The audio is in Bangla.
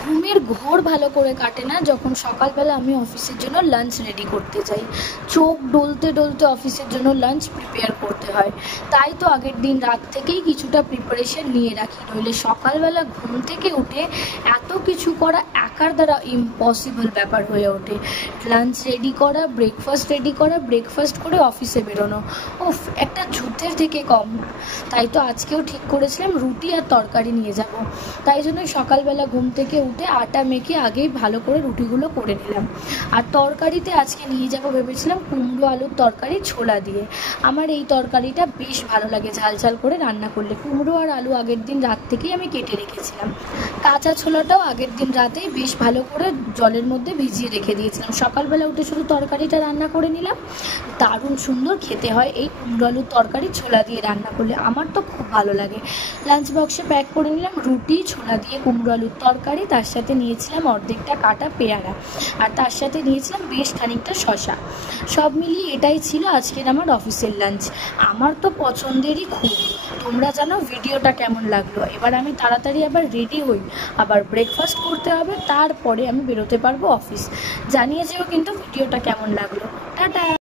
ঘুমের ঘোর ভালো করে কাটে না যখন সকালবেলা আমি অফিসের জন্য লাঞ্চ রেডি করতে যাই। চোখ ডলতে ডলতে অফিসের জন্য লাঞ্চ প্রিপেয়ার করতে হয়। তাই তো আগের দিন রাত থেকেই কিছুটা প্রিপারেশন নিয়ে রাখি, নইলে সকালবেলা ঘুম থেকে উঠে এত কিছু করা একার দ্বারা ইম্পসিবল ব্যাপার হয়ে ওঠে। লাঞ্চ রেডি করা, ব্রেকফাস্ট রেডি করা, ব্রেকফাস্ট করে অফিসে বেরোনো, উফ, একটা যুদ্ধের থেকে কম। তাই তো আজকেও ঠিক করেছিলাম রুটি আর তরকারি নিয়ে যাব। তাই জন্য সকালবেলা ঘুম থেকে উঠে আটা মেখে আগেই ভালো করে রুটিগুলো করে নিলাম। আর তরকারিতে আজকে নিয়ে যাব ভেবেছিলাম কুমড়ো আলুর তরকারি ছোলা দিয়ে। আমার এই তরকারিটা বেশ ভালো লাগে ঝাল ঝাল করে রান্না করলে। কুমড়ো আর আলু আগের দিন রাত থেকেই আমি কেটে রেখেছিলাম। কাঁচা ছোলাটাও আগের দিন রাতেই বেশ ভালো করে জলের মধ্যে ভিজিয়ে রেখে দিয়েছিলাম। সকালবেলা উঠে শুধু তরকারিটা রান্না করে নিলাম। দারুণ সুন্দর খেতে হয় এই কুমড়ো আলুর তরকারি ছোলা দিয়ে রান্না করলে, আমার তো খুব ভালো লাগে। লাঞ্চ বক্সে প্যাক করে নিলাম রুটি, ছোলা দিয়ে কুমড়ো আলুর তরকারি, তার সাথে নিয়েছিলাম অর্ধেকটা কাটা পেয়ারা, আর তার সাথে নিয়েছিলাম বেশ খানিকটা শশা। সব মিলিয়ে এটাই ছিল আজকের আমার অফিসের লাঞ্চ। আমার তো পছন্দেরই খুব। তোমরা জানো ভিডিওটা কেমন লাগলো? এবার আমি তাড়াতাড়ি আবার রেডি হই, আবার ব্রেকফাস্ট করতে হবে, তারপরে আমি বেরোতে পারবো অফিস। জানিয়ে যেও কিন্তু ভিডিওটা কেমন লাগলো। টাটা।